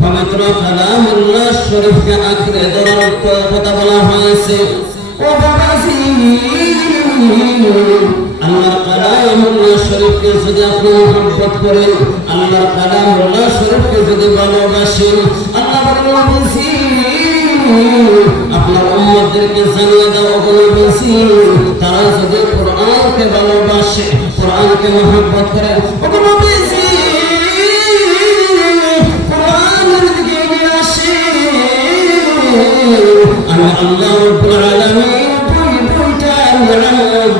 পবিত্র কালামুল্লাহ শরীফকে আঁকড়ে ধরার কথা বলা যদি আপনি মহব্বত করেন, আল্লাহর কালামুল্লাহ তারা মহব্বত করে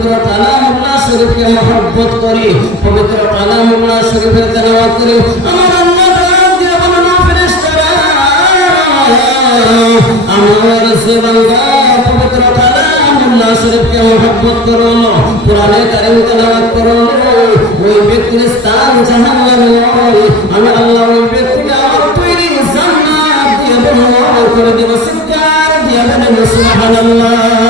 পবিত্র কালামুল্লাহ শরীফকে মহব্বত করি। পবিত্র কালামুল্লাহ শরীফের তেলাওয়াত করি। আমার আল্লাহ ডাক দিয়ে বলেন ফেরেশতারা আমার সে বান্দা, পবিত্র কালামুল্লাহ শরীফকে মহব্বত করুন, কোরআনে কারিম তেলাওয়াত করুন। ওই ব্যক্তির স্থান জাহান্নামে নয়। আমি আল্লাহ ওই ব্যক্তিকে আমার তৈরি জান্নাত দিয়ে বর্ণনা করে দেব সিদ্ধার দিয়ে বলেন সুবহানাল্লাহ।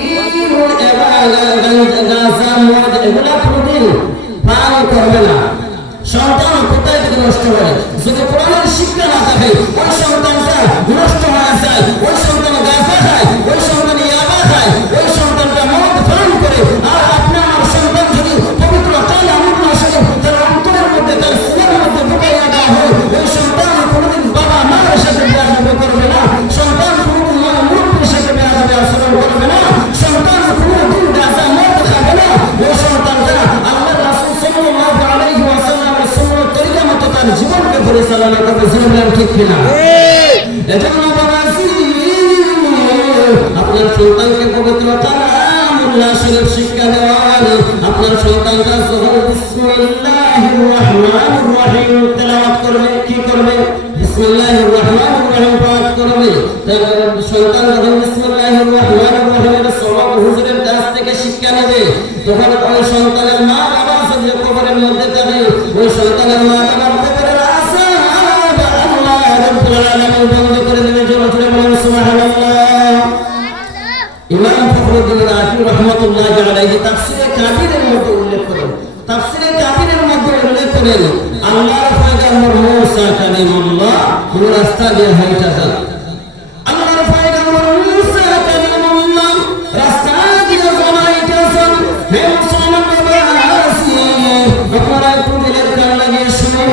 এগুলা করবে না সন্তান কোথায় থেকে নষ্ট হয় যদি কোরআনের শিক্ষা না। থাকে ওই সন্তানটা নষ্ট হয়ে জীবনকে পরিচালনা করবে জীবনের ঠিক কিনা? এজন্য আপনার সন্তানকে পবিত্র কালামুল্লাহ শরীফ শিক্ষা দেওয়ান আপনার সন্তানটা যখন বিসমিল্লাহির রহমানির রহিম তেলাওয়াত করবে কি করবে? বিসমিল্লাহির রহমানির রহিম পাঠ করবে। সন্তান যখন বিসমিল্লাহির রহমানির রহিমের সওয়াব হুজুরের কাছ থেকে শিক্ষা নেবে তখন ওই সন্তানের রহমতুল্লাহ আলাইহি তাফসিরে কাবিরের মধ্যে উল্লেখ করেন। তাফসিরে কাবিরের মধ্যে উল্লেখ করেন, আল্লাহর পয়গম্বর মূসা কালিমুল্লাহ কোন রাস্তা দিয়ে হাইটা যান। পয়গম্বর মূসা কালিমুল্লাহ, রাস্তা দিয়ে হাইটা যান, হে মুসলমান বাবাসি আপনারা একটু দিলের কান লাগিয়ে শুনুন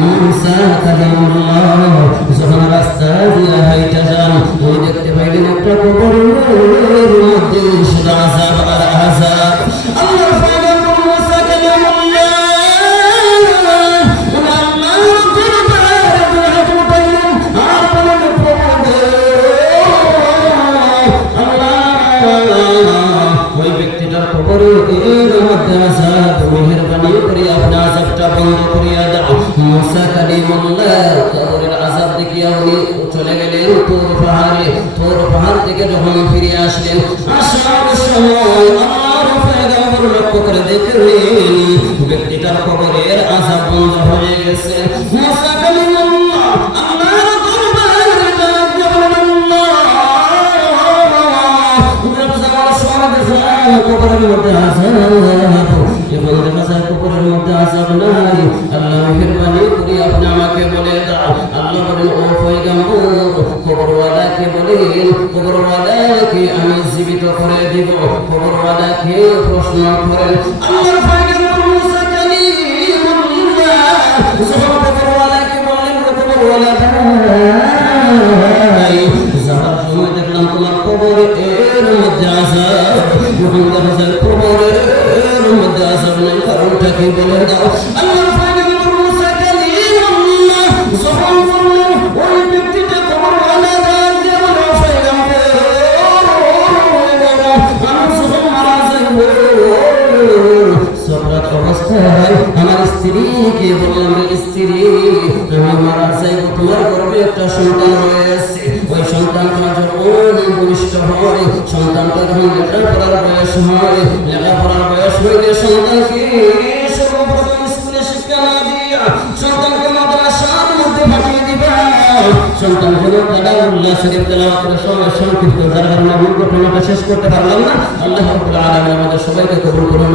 মূসা কালিমুল্লাহ, যখন রাস্তা দিয়ে ওই দেখতে পাইলেন একটা কবরের মধ্যে শুধু উনি চলে গেলেন তোর পাহাড়ে। তোর পাহাড় থেকে যখন ফিরে আসলেন, আসার সময় আমার বন্ধ হয়ে গেছে। মুসা আল্লাহ মধ্যে আজাব এবং দেখা যায় কবরের মধ্যে আজাব নাই। আল্লাহ করে আপনি আমাকে বলে আল্লাহ বলেন ও পয়গাম্বর কবরওয়ালাকে বলেন কবরওয়ালাকে আমি জীবিত করে দিব কবরওয়ালাকে প্রশ্ন করেন আল্লাহর পয়গাম্বর মুসা কালিমুল্লাহ যখন কবরওয়ালাকে বললেন কবরওয়ালা যাওয়ার সময় দেখলাম তোমার কবর এর মধ্যে আজাব যখন দেখা যায় মধ্যে আজাব নাই, কারণটা কি বলে দাও? আল্লাহর হয় সন্তানটা যখন লেখাপড়ার বয়স হয় লেখাপড়ার বয়স হইলে সন্তানকে সর্বপ্রথম স্কুলে শিক্ষা না দিয়া সন্তানকে মাদ্রাসার মধ্যে পাঠিয়ে দিবা। সন্তান শেষ করতে পারলাম না। আল্লাহ আমাদের সবাইকে কবুল করুন